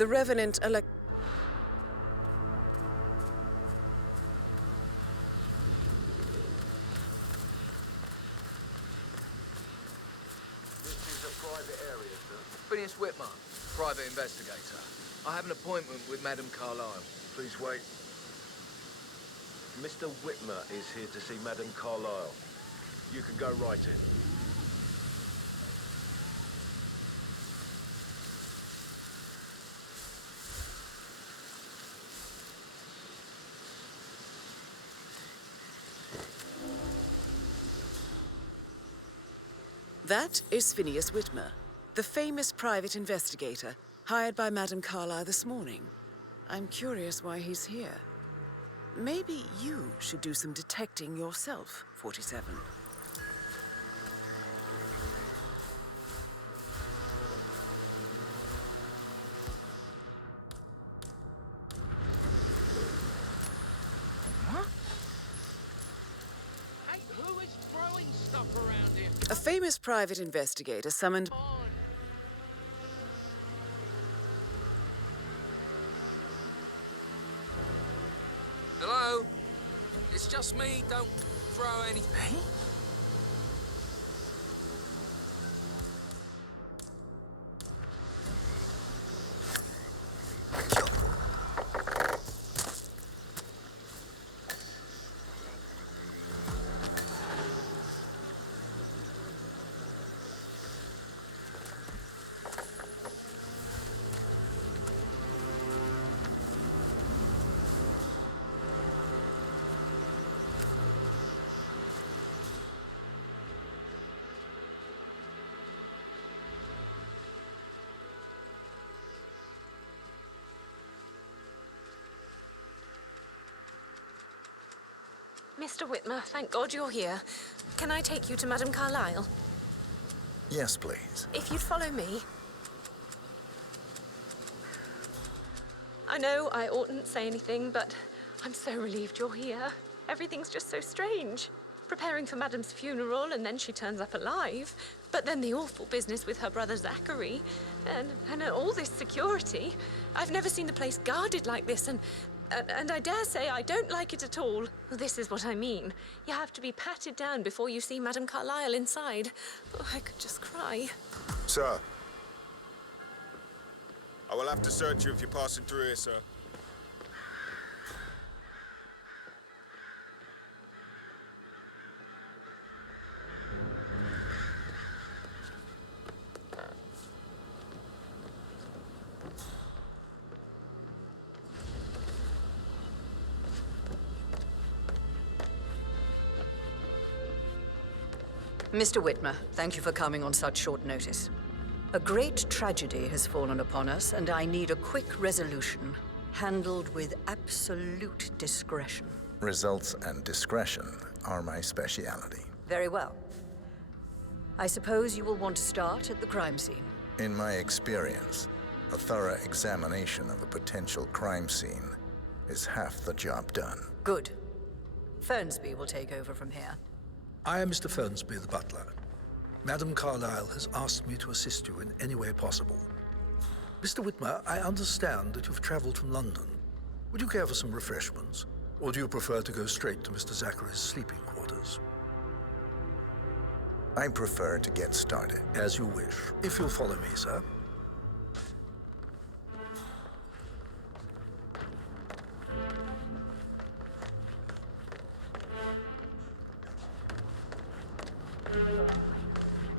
The Revenant elect... This is a private area, sir. Phineas Whitman, private investigator. I have an appointment with Madame Carlyle. Please wait. Mr. Whitmer is here to see Madame Carlyle. You can go right in. That is Phineas Whitmer, the famous private investigator, hired by Madame Carlyle this morning. I'm curious why he's here. Maybe you should do some detecting yourself, 47. Hey, who is throwing stuff around here? A famous private investigator summoned... Hello? It's just me, don't throw anything. Mr. Whitmer, thank God you're here. Can I take you to Madame Carlyle? Yes, please. If you'd follow me. I know I oughtn't say anything, but I'm so relieved you're here. Everything's just so strange. Preparing for Madame's funeral, and then she turns up alive. But then the awful business with her brother Zachary, and all this security. I've never seen the place guarded like this, and I dare say I don't like it at all. This is what I mean. You have to be patted down before you see Madame Carlyle inside. Oh, I could just cry. Sir. I will have to search you if you're passing through here, sir. Mr. Whitmer, thank you for coming on such short notice. A great tragedy has fallen upon us, and I need a quick resolution, handled with absolute discretion. Results and discretion are my speciality. Very well. I suppose you will want to start at the crime scene. In my experience, a thorough examination of a potential crime scene is half the job done. Good. Fernsby will take over from here. I am Mr. Fernsby, the butler. Madame Carlyle has asked me to assist you in any way possible. Mr. Whitmer, I understand that you've traveled from London. Would you care for some refreshments? Or do you prefer to go straight to Mr. Zachary's sleeping quarters? I prefer to get started. As you wish. If you'll follow me, sir.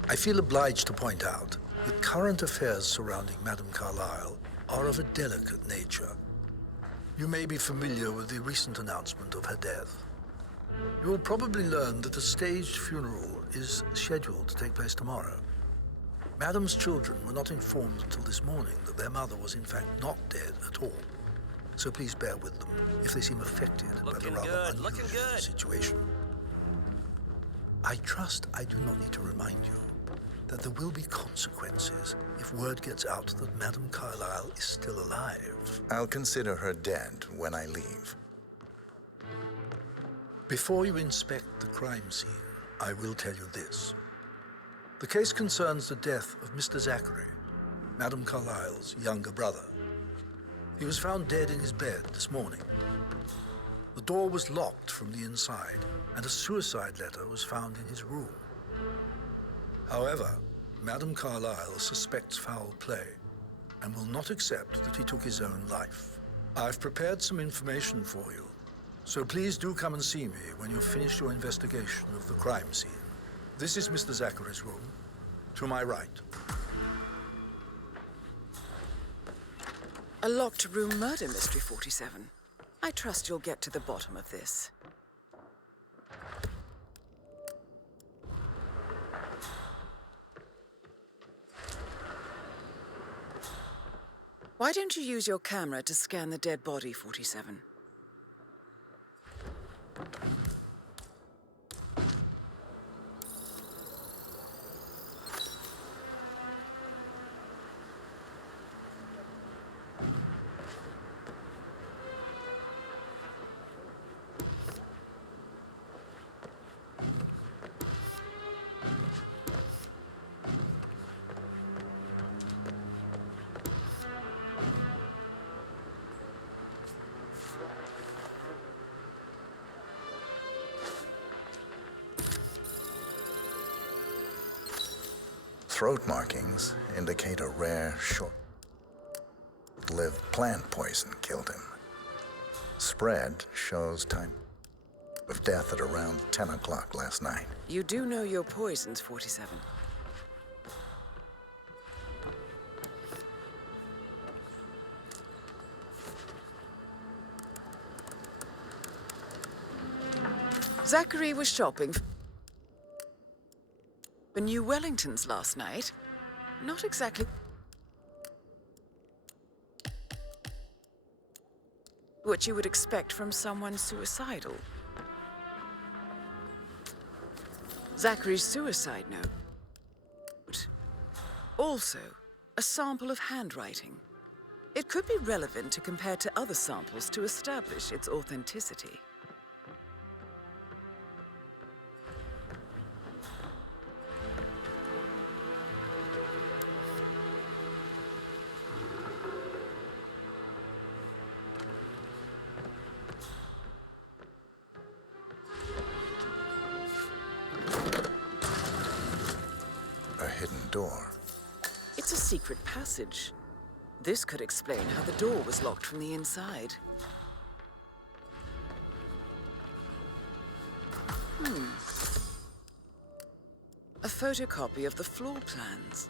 I feel obliged to point out that current affairs surrounding Madame Carlyle are of a delicate nature. You may be familiar with the recent announcement of her death. You will probably learn that a staged funeral is scheduled to take place tomorrow. Madame's children were not informed until this morning that their mother was in fact not dead at all. So please bear with them if they seem affected by the rather unusual situation. I trust I do not need to remind you that there will be consequences if word gets out that Madame Carlyle is still alive. I'll consider her dead when I leave. Before you inspect the crime scene, I will tell you this. The case concerns the death of Mr. Zachary, Madame Carlyle's younger brother. He was found dead in his bed this morning. The door was locked from the inside, and a suicide letter was found in his room. However, Madame Carlyle suspects foul play and will not accept that he took his own life. I've prepared some information for you, so please do come and see me when you've finished your investigation of the crime scene. This is Mr. Zachary's room, to my right. A locked room murder mystery, 47. I trust you'll get to the bottom of this. Why don't you use your camera to scan the dead body, 47? Throat markings indicate a rare, short-lived plant poison killed him. Spread shows time of death at around 10 o'clock last night. You do know your poisons, 47. Zachary was shopping for New Wellingtons last night. Not exactly what you would expect from someone suicidal. Zachary's suicide note. Also, a sample of handwriting. It could be relevant to compare to other samples to establish its authenticity. Door. It's a secret passage. This could explain how the door was locked from the inside. A photocopy of the floor plans.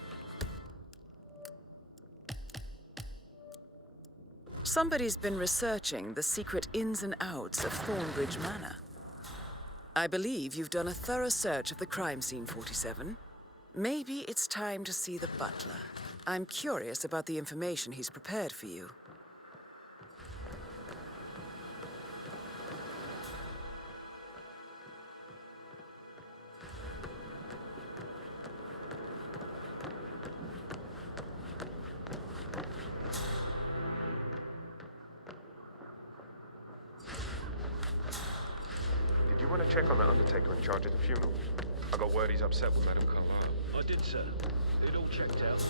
Somebody's been researching the secret ins and outs of Thornbridge Manor. I believe you've done a thorough search of the crime scene, 47. Maybe it's time to see the butler. I'm curious about the information he's prepared for you. Did you want to check on that undertaker in charge of the funeral? I got word he's upset with Madame Carlyle. I did, sir. It all checked out.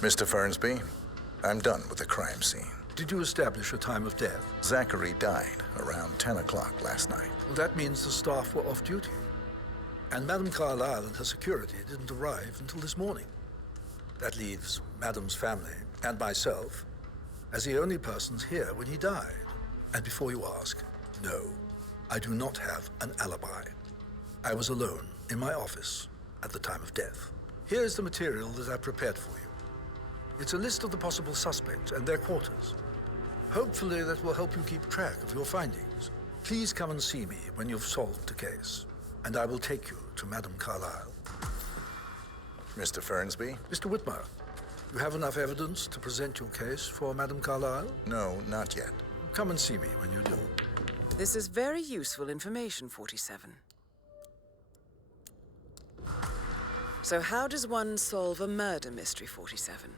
Mr. Fernsby, I'm done with the crime scene. Did you establish a time of death? Zachary died around 10 o'clock last night. Well, that means the staff were off duty. And Madame Carlyle and her security didn't arrive until this morning. That leaves Madame's family and myself as the only persons here when he died. And before you ask, no, I do not have an alibi. I was alone in my office at the time of death. Here is the material that I prepared for you. It's a list of the possible suspects and their quarters. Hopefully that will help you keep track of your findings. Please come and see me when you've solved the case. and I will take you to Madame Carlyle. Mr. Fernsby? Mr. Whitmer, you have enough evidence to present your case for Madame Carlyle? No, not yet. Come and see me when you do. This is very useful information, 47. So how does one solve a murder mystery, 47?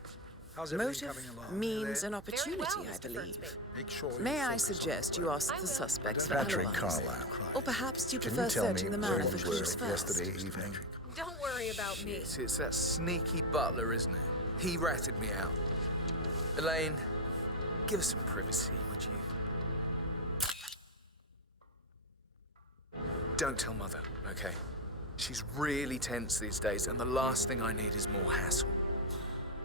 How's everything Motive, coming along? means, Elaine? and opportunity, well, I Mr. believe. Fernsby. Make sure May I focus on suggest the you work. ask the suspects for Patrick alibis? Carlyle. Or perhaps you Can prefer you tell me searching the where manor you for were clues first? yesterday evening? Don't worry about me. It's that sneaky butler, isn't it? He ratted me out. Elaine, give us some privacy, would you? Don't tell Mother, okay? She's really tense these days, and the last thing I need is more hassle.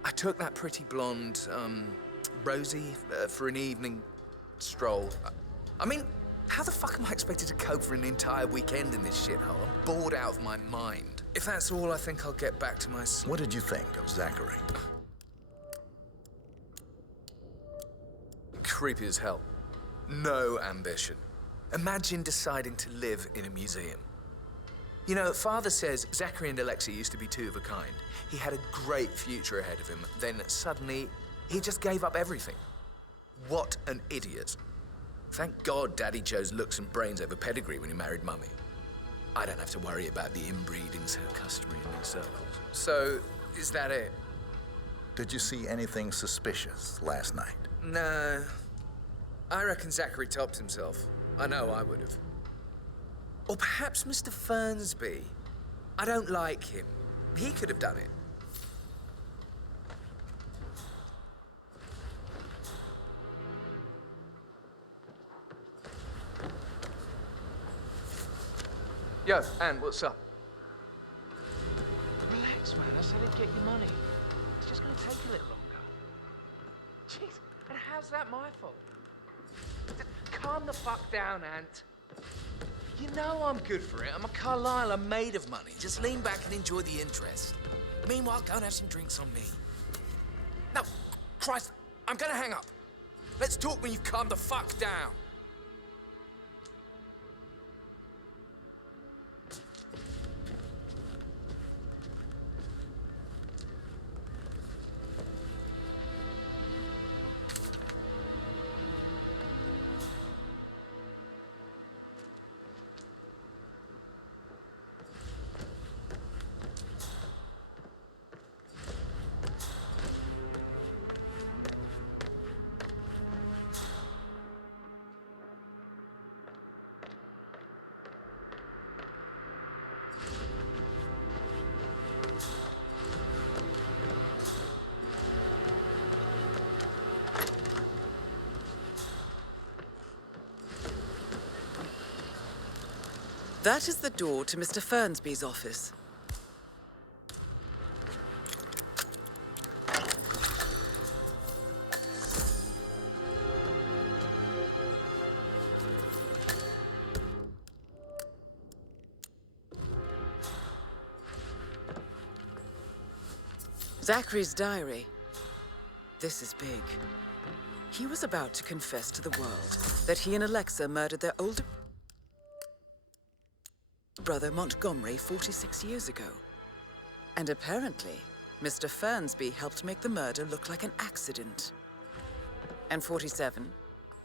I took that pretty blonde, Rosie, for an evening stroll. I mean, how the fuck am I expected to cope for an entire weekend in this shithole? I'm bored out of my mind. If that's all, I think I'll get back to my sleep. What did you think of Zachary? Creepy as hell. No ambition. Imagine deciding to live in a museum. You know, Father says Zachary and Alexei used to be two of a kind. He had a great future ahead of him. Then suddenly, he just gave up everything. What an idiot. Thank God Daddy chose looks and brains over pedigree when he married Mummy. I don't have to worry about the inbreeding so customary in these circles. So, is that it? Did you see anything suspicious last night? No. I reckon Zachary topped himself. I know I would have. Or perhaps Mr. Fernsby. I don't like him. He could have done it. Yo, Anne, what's up? Relax, man. I said I'd get you money. It's just gonna take a little longer. Jeez, and how's that my fault? Calm the fuck down, Ant. You know I'm good for it. I'm a Carlyle. I'm made of money. Just lean back and enjoy the interest. Meanwhile, go and have some drinks on me. No, Christ, I'm gonna hang up. Let's talk when you've calmed the fuck down. That is the door to Mr. Fernsby's office. Zachary's diary. This is big. He was about to confess to the world that he and Alexa murdered their older brother Montgomery 46 years ago. And apparently, Mr. Fernsby helped make the murder look like an accident. And 47,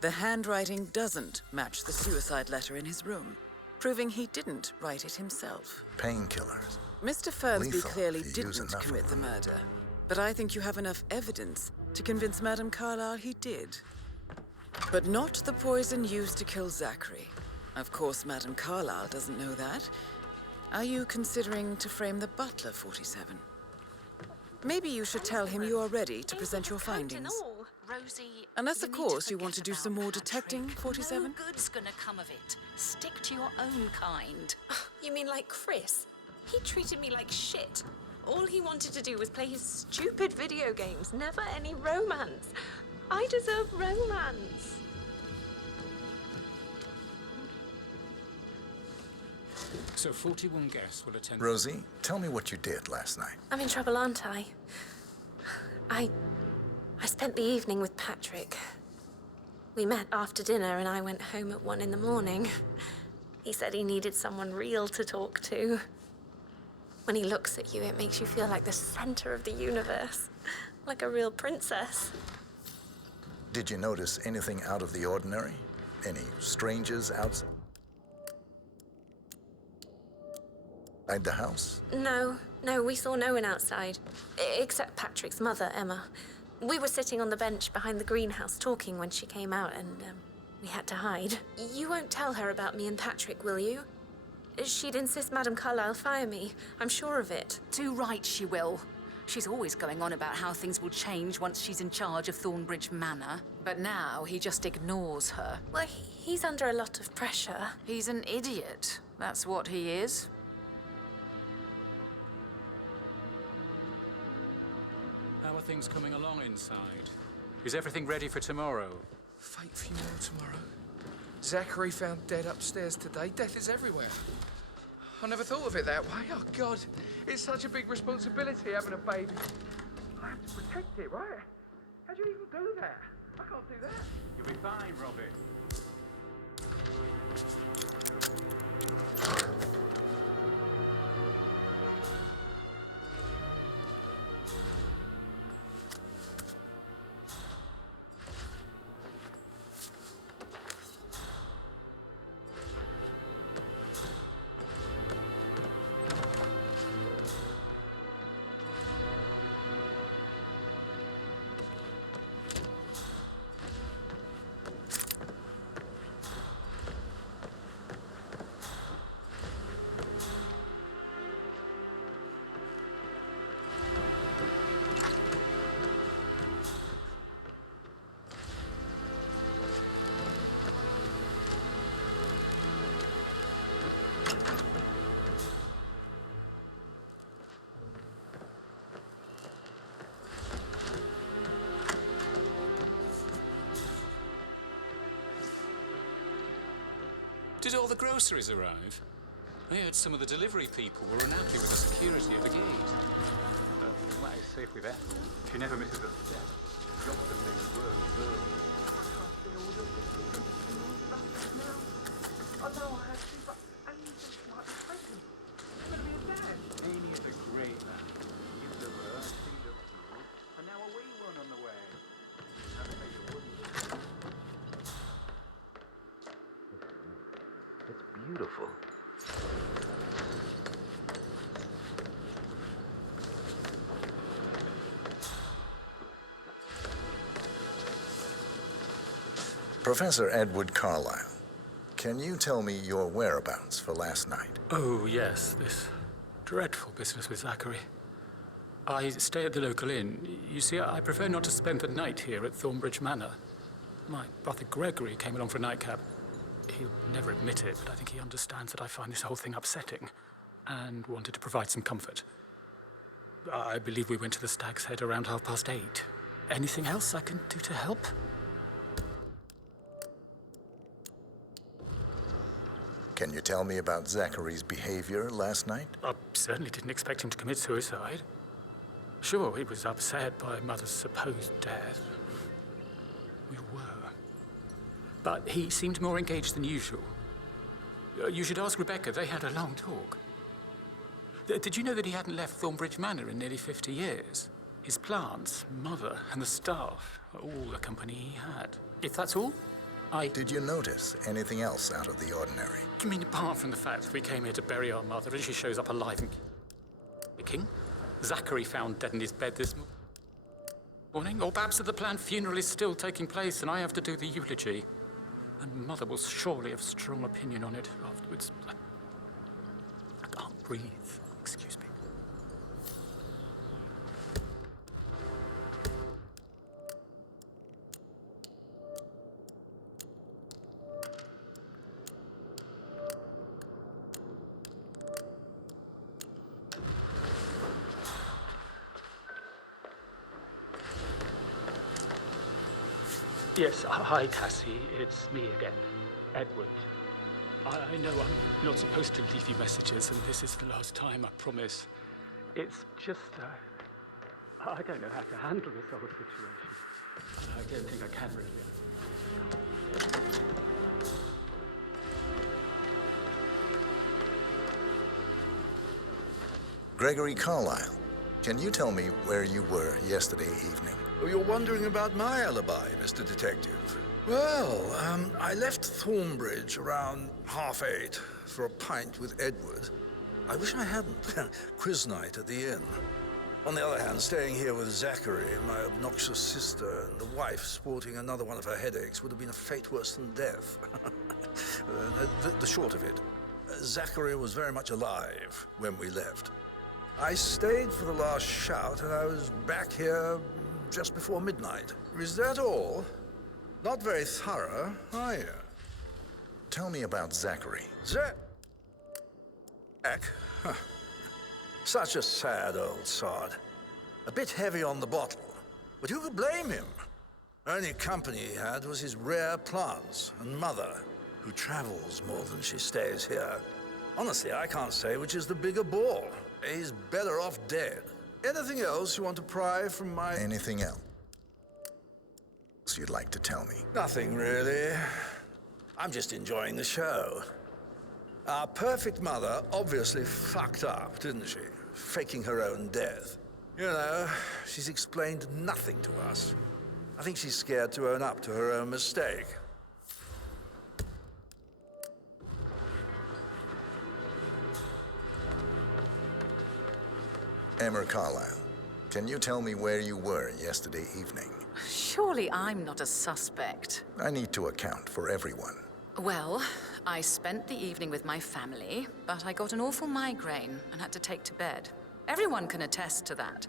the handwriting doesn't match the suicide letter in his room, proving he didn't write it himself. Painkillers. Mr. Fernsby Lethal clearly if you use didn't enough of commit the them. murder, but I think you have enough evidence to convince Madame Carlyle he did. But not the poison used to kill Zachary. Of course, Madame Carlyle doesn't know that. Are you considering to frame the butler, 47? Maybe you should tell him you are ready to present your findings. Rosie, Unless, you of need course, you forget want to do about some more Patrick. detecting, 47? No good's gonna come of it. Stick to your own kind. You mean like Chris? He treated me like shit. All he wanted to do was play his stupid video games, never any romance. I deserve romance. So 41 guests will attend. Rosie, tell me what you did last night. I'm in trouble, aren't I? I spent the evening with Patrick. We met after dinner and I went home at 1 in the morning. He said he needed someone real to talk to. When he looks at you, it makes you feel like the center of the universe, like a real princess. Did you notice anything out of the ordinary? Any strangers outside the house? No, we saw no one outside, except Patrick's mother, Emma. We were sitting on the bench behind the greenhouse talking when she came out, and we had to hide. You won't tell her about me and Patrick, will you? She'd insist Madame Carlyle fire me. I'm sure of it. Too right she will. She's always going on about how things will change once she's in charge of Thornbridge Manor. But now he just ignores her. Well, he's under a lot of pressure. He's an idiot. That's what he is. How are things coming along inside? Is everything ready for tomorrow? Fake funeral tomorrow. Zachary found dead upstairs today. Death is everywhere. I never thought of it that way. Oh, God. It's such a big responsibility having a baby. I have to protect it, right? How do you even do that? I can't do that. You'll be fine, Robin. Did all the groceries arrive? I heard some of the delivery people were unhappy with the security of the gate. That is safe with Ethel. She never misses a step. Drops the big word early. Oh no, I had to, but Amy just might be pregnant. She's gonna be a dad. Amy is a great man. You love her, she loves you. And now a wee one on the way. I'll tell you what. It's beautiful. Professor Edward Carlyle, can you tell me your whereabouts for last night? Oh, yes, this dreadful business with Zachary. I stay at the local inn. You see, I prefer not to spend the night here at Thornbridge Manor. My brother Gregory came along for a nightcap. He'll never admit it, but I think he understands that I find this whole thing upsetting and wanted to provide some comfort. I believe we went to the Stag's Head around 8:30. Anything else I can do to help? Can you tell me about Zachary's behavior last night? I certainly didn't expect him to commit suicide. Sure, he was upset by Mother's supposed death. We were. But he seemed more engaged than usual. You should ask Rebecca. They had a long talk. Did you know that he hadn't left Thornbridge Manor in nearly 50 years? His plants, Mother, and the staff are all the company he had. If that's all, Did you notice anything else out of the ordinary? You mean apart from the fact that we came here to bury our mother and she shows up alive and kicking? Zachary found dead in his bed this morning? Or perhaps that the planned funeral is still taking place and I have to do the eulogy? And Mother will surely have strong opinion on it afterwards. I can't breathe. Excuse me. Yes, hi, Cassie. It's me again, Edward. I know I'm not supposed to leave you messages, and this is the last time, I promise. It's just, I don't know how to handle this whole situation. I don't think I can really. Gregory Carlyle, can you tell me where you were yesterday evening? Oh, you're wondering about my alibi, Mr. Detective. Well, I left Thornbridge around 8:30 for a pint with Edward. I wish I hadn't. Quiz night at the inn. On the other hand, staying here with Zachary, my obnoxious sister, and the wife sporting another one of her headaches would have been a fate worse than death. The short of it, Zachary was very much alive when we left. I stayed for the last shout, and I was back here just before midnight. Is that all? Not very thorough, are you? Tell me about Zachary. Zach? Huh. Such a sad old sod. A bit heavy on the bottle, but who could blame him? Only company he had was his rare plants and mother, who travels more than she stays here. Honestly, I can't say which is the bigger ball. He's better off dead. Anything else you want to pry from my... Anything else you'd like to tell me? Nothing, really. I'm just enjoying the show. Our perfect mother obviously fucked up, didn't she? Faking her own death. You know, she's explained nothing to us. I think she's scared to own up to her own mistake. Emma Carlyle, can you tell me where you were yesterday evening? Surely I'm not a suspect. I need to account for everyone. Well, I spent the evening with my family, but I got an awful migraine and had to take to bed. Everyone can attest to that.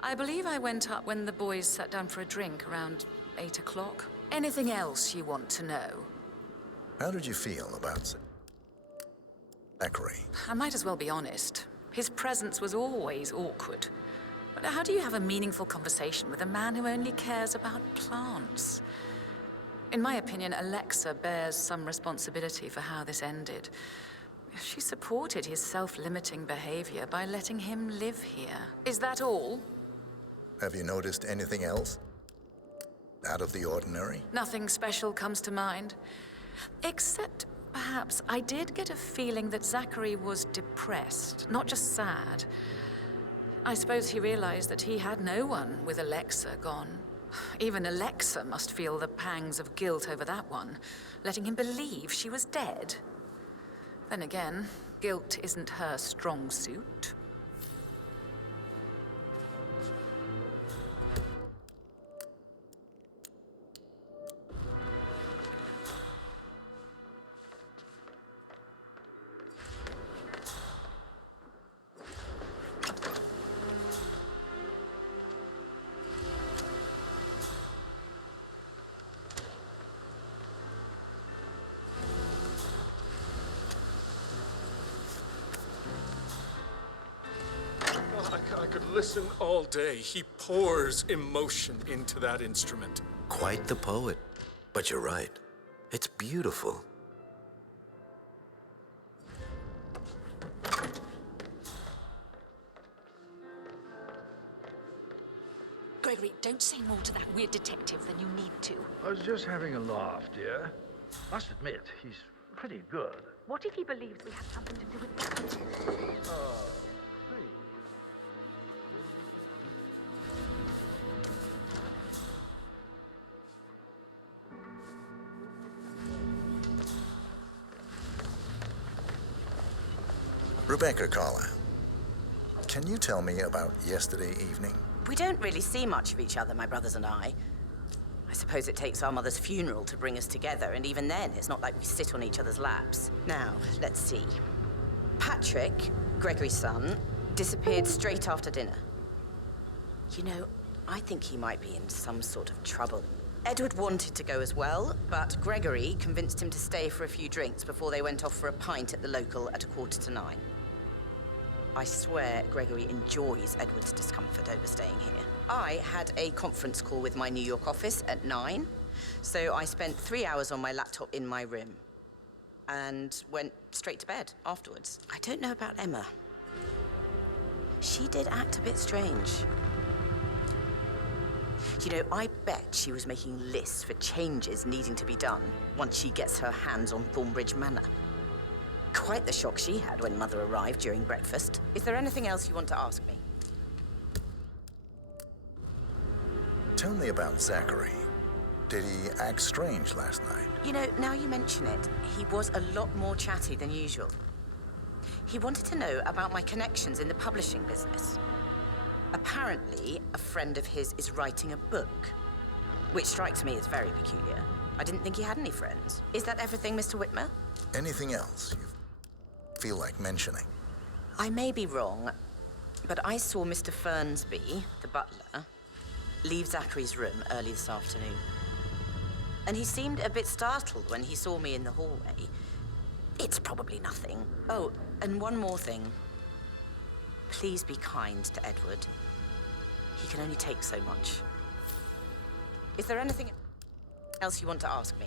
I believe I went up when the boys sat down for a drink around 8 o'clock. Anything else you want to know? How did you feel about Zachary? I might as well be honest. His presence was always awkward. But how do you have a meaningful conversation with a man who only cares about plants? In my opinion, Alexa bears some responsibility for how this ended. She supported his self-limiting behavior by letting him live here. Is that all? Have you noticed anything else out of the ordinary? Nothing special comes to mind. Except, perhaps, I did get a feeling that Zachary was depressed, not just sad. I suppose he realized that he had no one with Alexa gone. Even Alexa must feel the pangs of guilt over that one, letting him believe she was dead. Then again, guilt isn't her strong suit. I could listen all day. He pours emotion into that instrument. Quite the poet. But you're right. It's beautiful. Gregory, don't say more to that weird detective than you need to. I was just having a laugh, dear. Must admit, he's pretty good. What if he believes we have something to do with that? Oh. Rebecca Carlyle, can you tell me about yesterday evening? We don't really see much of each other, my brothers and I. I suppose it takes our mother's funeral to bring us together, and even then, it's not like we sit on each other's laps. Now, let's see. Patrick, Gregory's son, disappeared straight after dinner. You know, I think he might be in some sort of trouble. Edward wanted to go as well, but Gregory convinced him to stay for a few drinks before they went off for a pint at the local at 9:15. I swear Gregory enjoys Edward's discomfort over staying here. I had a conference call with my New York office at 9, so I spent 3 hours on my laptop in my room and went straight to bed afterwards. I don't know about Emma. She did act a bit strange. You know, I bet she was making lists for changes needing to be done once she gets her hands on Thornbridge Manor. Quite the shock she had when Mother arrived during breakfast. Is there anything else you want to ask me? Tell me about Zachary. Did he act strange last night? You know, now you mention it, he was a lot more chatty than usual. He wanted to know about my connections in the publishing business. Apparently, a friend of his is writing a book, which strikes me as very peculiar. I didn't think he had any friends. Is that everything, Mr. Whitmer? Anything else you feel like mentioning? I may be wrong, but I saw Mr. Fernsby, the butler, leave Zachary's room early this afternoon. And he seemed a bit startled when he saw me in the hallway. It's probably nothing. Oh, and one more thing. Please be kind to Edward. He can only take so much. Is there anything else you want to ask me?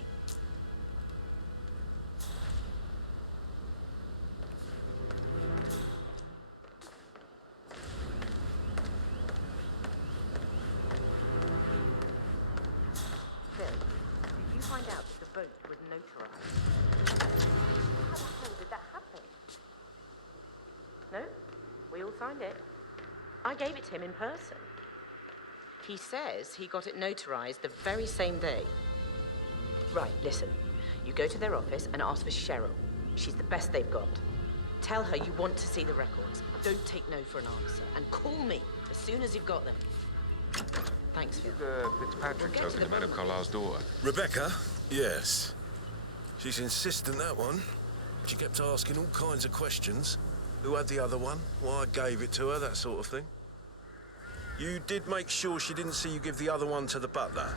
Phil, did you find out that the vote was notarized? How the hell did that happen? No? We all signed it. I gave it to him in person. He says he got it notarized the very same day. Right, listen. You go to their office and ask for Cheryl. She's the best they've got. Tell her you want to see the records. Don't take no for an answer. And call me as soon as you've got them. Thanks, Phil. Fitzpatrick talking to Madame Carlisle's daughter. Rebecca? Yes. She's insistent, that one. She kept asking all kinds of questions. Who had the other one? Why I gave it to her, that sort of thing. You did make sure she didn't see you give the other one to the butler?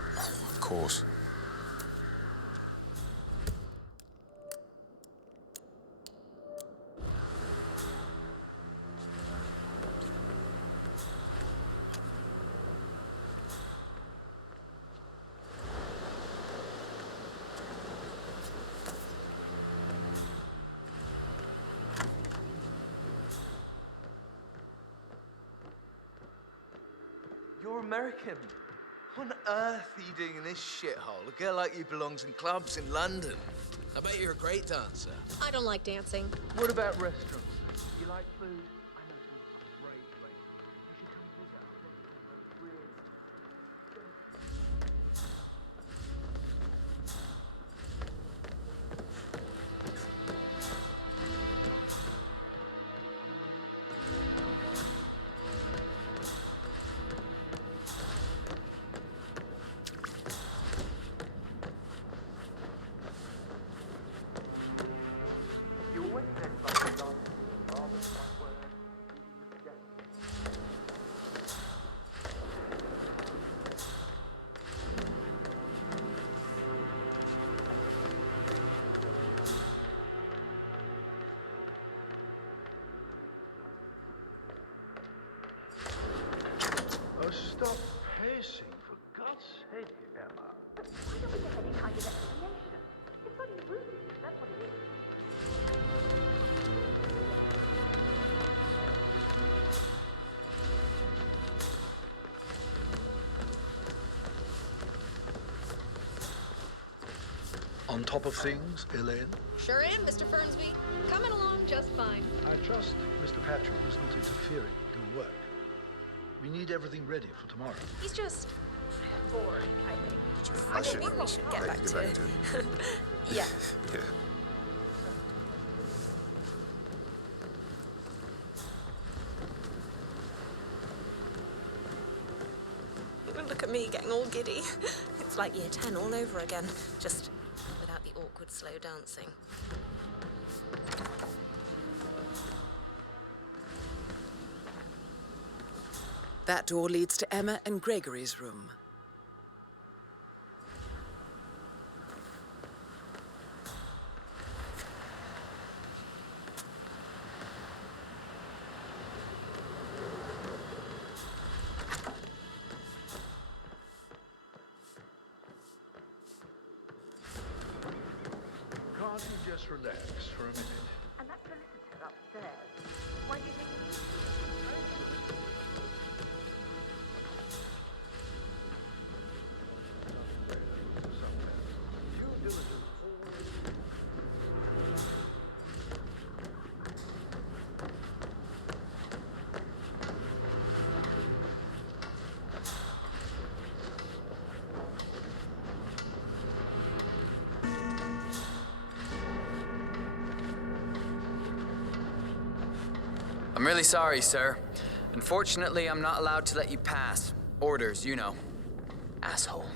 Of course. You're American. What on earth are you doing in this shithole? A girl like you belongs in clubs in London. I bet you're a great dancer. I don't like dancing. What about restaurants? You like food? I know some great places. You should come visit. I bet you can really. You always said something like, "Oh, that's my word." Oh, stop pacing, for God's sake, Emma. But why don't we get any kind of explanation? It's bloody rude, that's what it is. On top of things, Elaine? Sure am, Mr. Fernsby. Coming along just fine. I trust Mr. Patrick was not interfering with your work. We need everything ready for tomorrow. He's just bored, I think. I should Maybe we should get back to it. Yeah. Yeah. Look at me getting all giddy. It's like year 10 all over again, just without the awkward slow dancing. That door leads to Emma and Gregory's room. Can't you just relax for a minute? And that solicitor upstairs, why do you think he's... I'm really sorry, sir. Unfortunately, I'm not allowed to let you pass. Orders, you know. Asshole.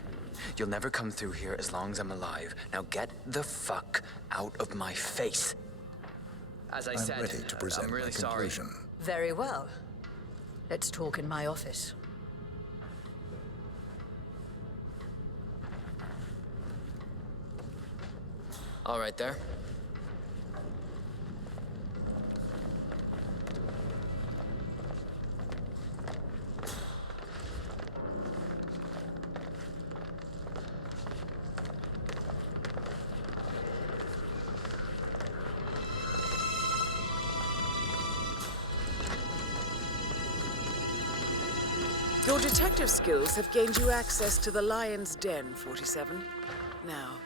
You'll never come through here as long as I'm alive. Now get the fuck out of my face. As I said, I'm ready to present I'm really my sorry. conclusion. Very well. Let's talk in my office. All right there. Your detective skills have gained you access to the Lion's Den, 47. Now,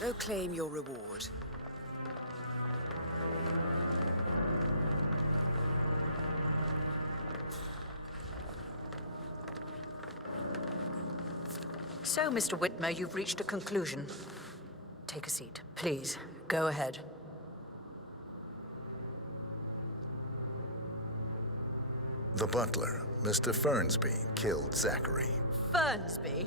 go claim your reward. So, Mr. Whitmer, you've reached a conclusion. Take a seat, please. Go ahead. The butler, Mr. Fernsby, killed Zachary. Fernsby?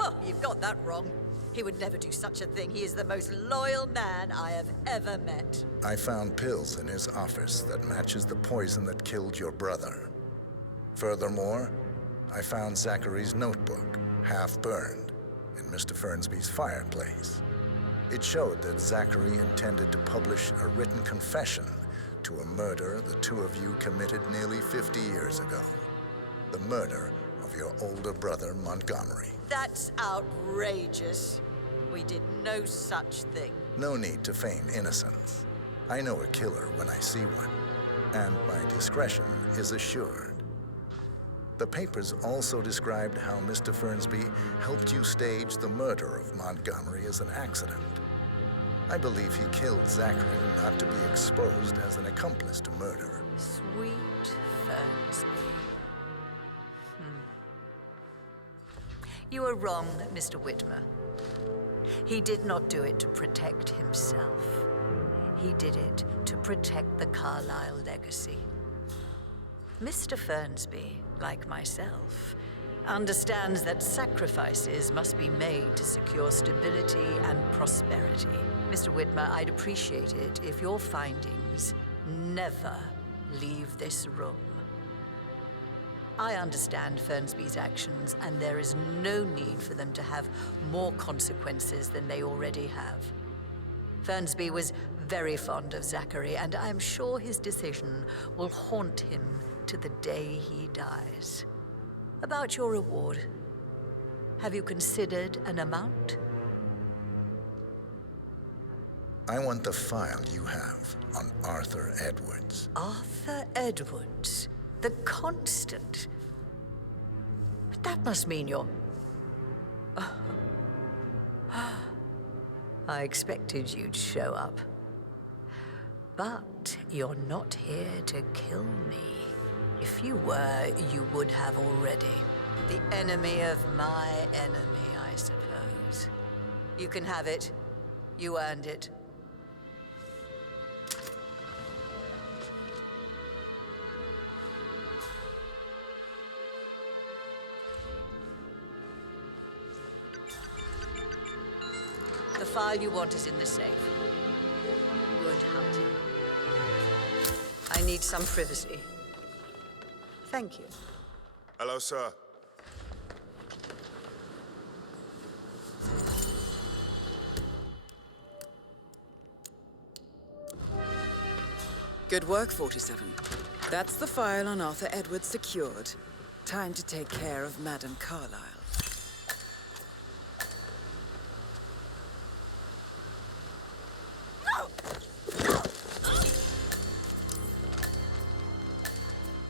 Oh, you've got that wrong. He would never do such a thing. He is the most loyal man I have ever met. I found pills in his office that matches the poison that killed your brother. Furthermore, I found Zachary's notebook, half burned, in Mr. Fernsby's fireplace. It showed that Zachary intended to publish a written confession to a murder the two of you committed nearly 50 years ago. The murder of your older brother, Montgomery. That's outrageous. We did no such thing. No need to feign innocence. I know a killer when I see one, and my discretion is assured. The papers also described how Mr. Fernsby helped you stage the murder of Montgomery as an accident. I believe he killed Zachary not to be exposed as an accomplice to murder. Sweet Fernsby. You are wrong, Mr. Whitmer. He did not do it to protect himself. He did it to protect the Carlyle legacy. Mr. Fernsby, like myself, understands that sacrifices must be made to secure stability and prosperity. Mr. Whitmer, I'd appreciate it if your findings never leave this room. I understand Fernsby's actions, and there is no need for them to have more consequences than they already have. Fernsby was very fond of Zachary, and I'm sure his decision will haunt him to the day he dies. About your reward, have you considered an amount? I want the file you have on Arthur Edwards. Arthur Edwards, the Constant. But that must mean you're... I expected you'd show up. But you're not here to kill me. If you were, you would have already. The enemy of my enemy, I suppose. You can have it. You earned it. The file you want is in the safe. Good hunting. I need some privacy. Thank you. Hello, sir. Good work, 47. That's the file on Arthur Edwards secured. Time to take care of Madame Carlyle.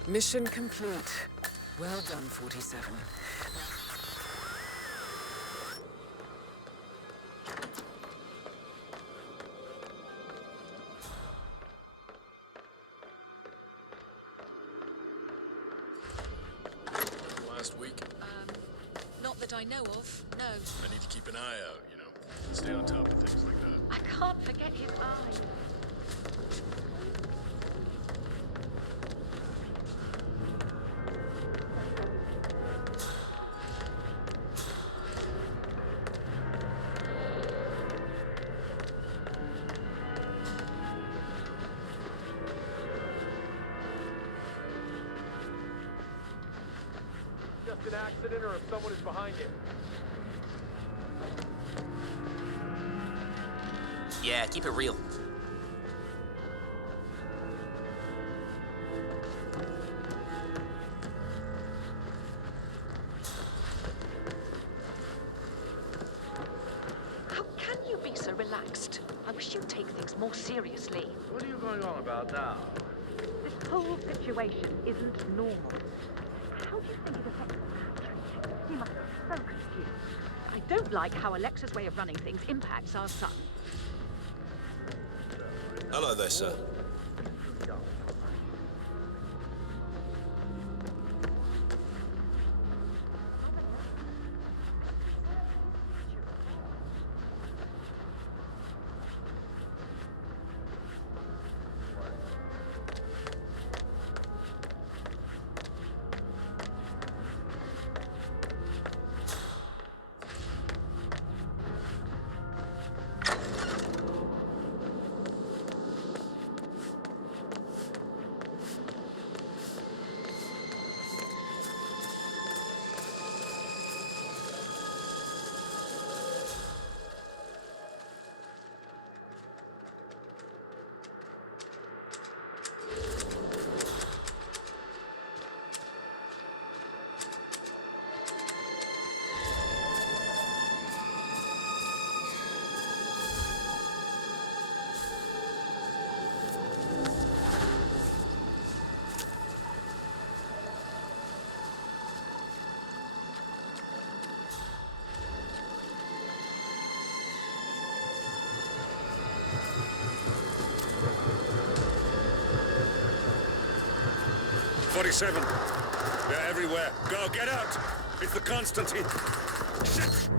Mission complete. Well done, 47. Last week? Not that I know of, no. I need to keep an eye out, you know. Stay on top of things like that. I can't forget his eye. it's an accident or if someone is behind it. Yeah, keep it real. How can you be so relaxed? I wish you'd take things more seriously. What are you going on about now? This whole situation isn't normal. How do you think it affects Patrick? He must be so confused. I don't like how Alexa's way of running things impacts our son. Hello there, sir. They're everywhere. Go, get out! It's the Constantine. Shit!